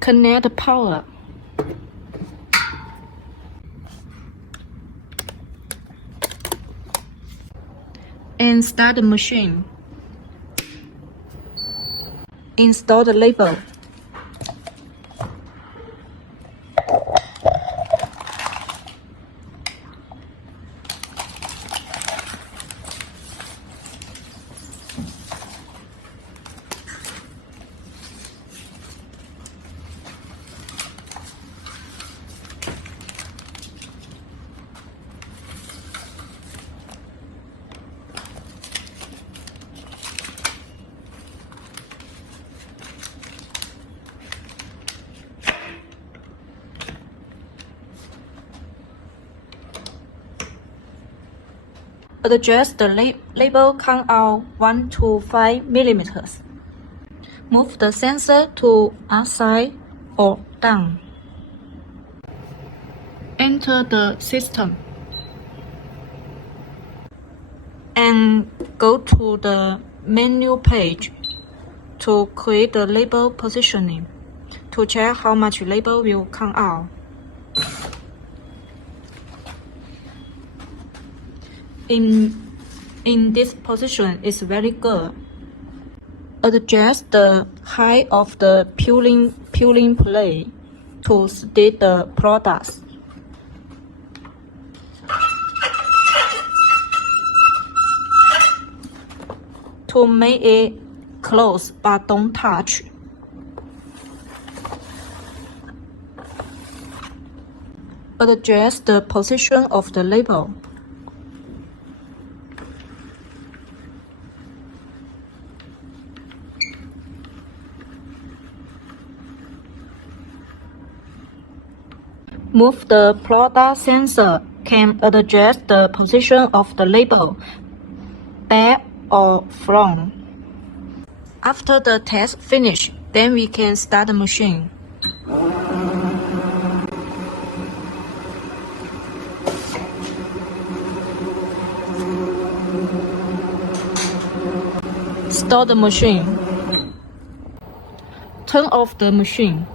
Connect the power. And start the machine. Install the label. Adjust the label count out 1 to 5 millimeters. Move the sensor to outside or down. Enter the system and go to the menu page to create the label positioning to check how much label will come out. In this position is very good. Adjust the height of the peeling plate to steady the products. To make it close but don't touch. Adjust the position of the label. Move the product sensor can adjust the position of the label, back or front. After the test finish, then we can start the machine. Start the machine. Turn off the machine.